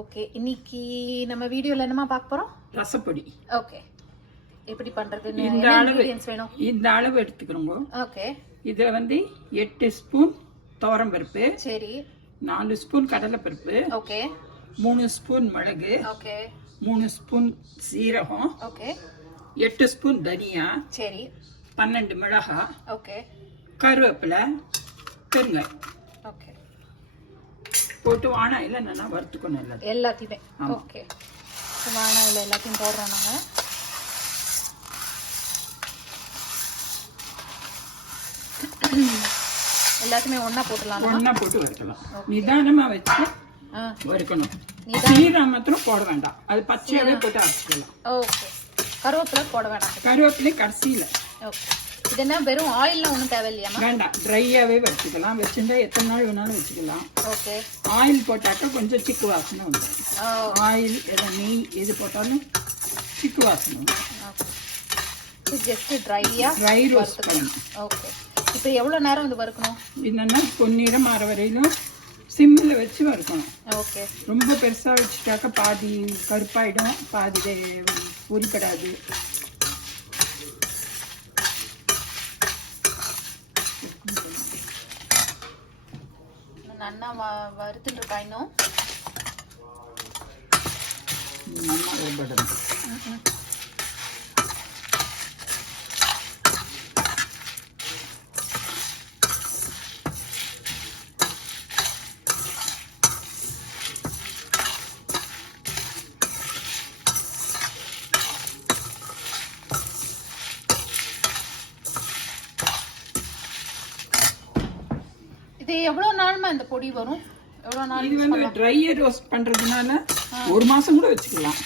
Okay, இன்னைக்கு நம்ம வீடியோல என்னமா பார்க்க போறோம்? ரசப்பொடி. ஓகே, எப்படி பண்றது? இந்த அளவு எடுத்துக்கிறோங்க. ஓகே, இதுல வந்து 8 ஸ்பூன் துவரம் பருப்பு, சரி, 4 ஸ்பூன் கடலை பருப்பு, ஓகே, 3 ஸ்பூன் மிளகு, ஓகே, 3 ஸ்பூன் சீரகம், ஓகே, 8 ஸ்பூன் தனியா, சரி, 12 மிளகாய், ஓகே, கருவேப்பிலை, பெருங்காயம். ஓகே, போட்டு வானாயில நல்லா வறுத்துக்கணும் எல்லாத்தையுமே. ஓகே, வானாயில எல்லாத்தையும் போடுறோம் நாங்க. எல்லாத்தையுமே ஒண்ணா போட்டுலாம். ஒண்ணா போட்டு வறுக்கலாம். நிதானமா வச்சு வறுக்கணும். சீரகம் மாத்திரம் போட வேண்டாம், அது பச்சையாவே போட்டு அரைச்சிக்கலாம். ஓகே, கருவேப்பிலை போட வேண்டாம். கருவேப்பிலை கடைசியில. ஓகே, இது என்ன வெறும் ஆயில்ல ஒண்ணும் தேவையில்லையா? வேண்டாம், ட்ரையாவே வச்சுக்கலாம். வச்சிருந்தா எத்தனை நாள் வேணாலும் வச்சுக்கலாம். ஓகே, ஆயில் போட்டாக்க கொஞ்சம் சிக்கு வாசனை வரும். ஆயில் நெய் எது போட்டாலும் சிக்கு வாசனை வரும். ஜஸ்ட் ட்ரை ரோஸ்ட் பண்ணணும். ஓகே, இப்போ எவ்வளவு நேரம் இது வறுக்கணும்? என்னன்னா பொன்னிறம் மாற வரையிலும் சிம்மில் வச்சு வறுக்கணும். ஓகே, ரொம்ப பெருசா வச்சுட்டாக்க பாதி கருப்பாயிடும், பாதி பொரிப்படாது. நல்லா வறுத்துட்டு இருக்கா இன்னும் நல்லா வறுபடணும். எவ்வளவு நாள்மா இந்த பொடி வரும்? எவ்வளவு நாள்? இது வந்து ட்ரை ரோஸ்ட் பண்றதுனால ஒரு மாசம் கூட வச்சுக்கலாம்.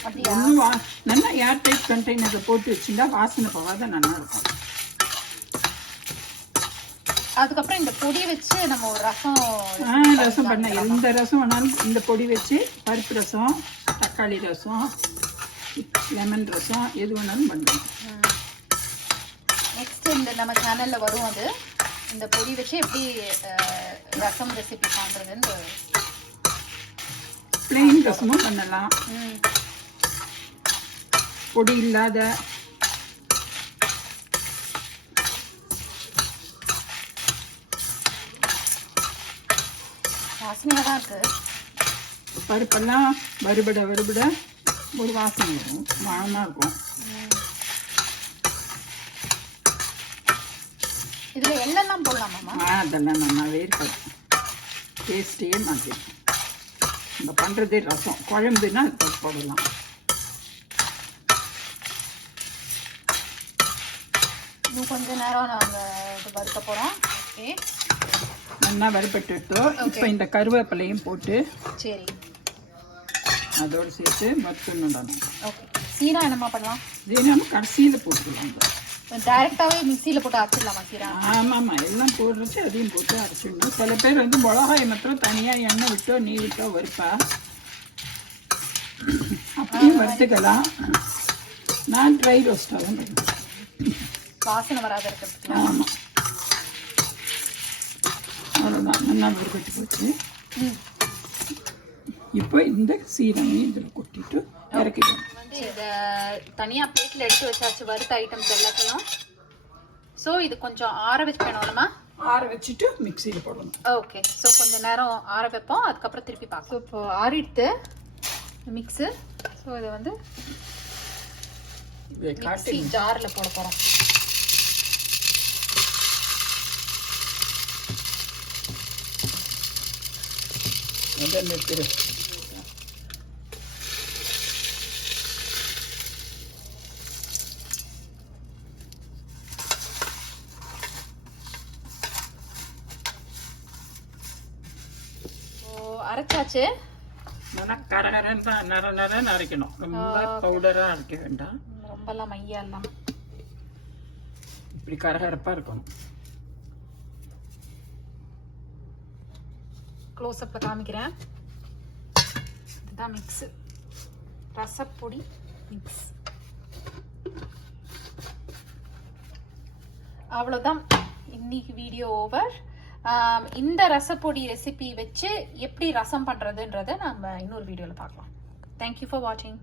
நல்லா ஏர் டைட் கண்டெய்னர்ல போட்டு வச்சிருந்தா வாசனை போகாத நல்லா இருக்கும். அதுக்கப்புறம் இந்த பொடி வச்சு நம்ம ஒரு ரசம் பண்ண எந்த ரசம் வேணாலும் இந்த பொடி வச்சு, பருப்பு ரசம், தக்காளி ரசம், லெமன் ரசம் எது வேணாலும் பண்ணலாம். நெக்ஸ்ட் இந்த நம்ம சேனல்ல வரும் அது. இந்த பொடி வச்சு எப்படி ரசம் ரெசிபி பண்றதுன்னு, பிளெயின் ரசமும் பண்ணலாம், பொடி இல்லாத. வாசனையா தான் இருக்கு. பருப்பெல்லாம் வறுபட ஒரு வாசனை வரும், மணமா இருக்கும். இதுல எண்ணெய்லாம் போடலாமா? அதெல்லாம் நல்லாவே இருக்காது, டேஸ்டே மாற்றி. நம்ம பண்றதே ரசம், குழம்புனா போடலாம். இன்னும் கொஞ்ச நேரம் நாங்க வறுக்க போறோம். ஓகே, நல்லா வறுபட்டுட்டோம். இப்போ இந்த கருவேப்பிலையும் போட்டு, சரி, அதோடு சேர்த்து வறுக்கணும். ஓகே, சீரகம் என்னமா பண்ணலாம்? சீரகம் கடைசியில போட்டுக்கலாம். டைரக்டாவே மிக்ஸில போட்டு அரைச்சிடலாமா சீரகம்? ஆமாம்மா, எல்லாம் போடுறச்சு அதையும் போட்டு அரைச்சிடணும். சில பேர் வந்து மிளகாய் மாத்திரம் தனியாக எண்ணெய் விட்டோ நீ விட்டோ வறுப்பா, அப்படியும் வறுத்துக்கலாம். நான் ட்ரை ரோஸ்டாக தான் பண்ணுவேன், வாசனை வராத இருக்கிறதுக்கு. ஆமாம், அவ்வளோதான். நல்லா வறுபட்டு போச்சு. இப்போ இந்த சீரகம் இதில் கொட்டிட்டு இறக்கிட்டோம். இதை தனியாக பிளேட்டில் எடுத்து வச்சாச்சு வறுத்த ஐட்டம்ஸ் எல்லாத்தையும். ஸோ இது கொஞ்சம் ஆற வச்சுக்கணும்மா? ஆற வச்சுட்டு மிக்சியில் போடணும். ஓகே, ஸோ கொஞ்சம் நேரம் ஆற வைப்போம், அதுக்கப்புறம் திருப்பி பார்ப்போம். இப்போ ஆறிட்டு மிக்ஸு. ஸோ இதை வந்து மிக்ஸி ஜாரில் போட போகிறோம். அரைச்சாச்சு. நல்லா கரகரன்னு தான் நர அரைக்கணும், ரொம்ப பவுடரா அரைக்க வேண்டாம், ரொம்பலாம் மையா எல்லாம். இப்படி கரகரப்பா இருக்கணும். க்ளோஸ்அப்ல காமிக்கிறேன். இதுதான் மிக்ஸ், ரசப்பொடி மிக்ஸ். அவ்வளோதான், இன்னைக்கு வீடியோ ஓவர். இந்த ரசப்பொடி ரெசிபி வச்சு எப்படி ரசம் பண்றதுன்றதை நம்ம இன்னொரு வீடியோல பார்க்கலாம். தேங்க்யூ ஃபார் வாட்சிங்.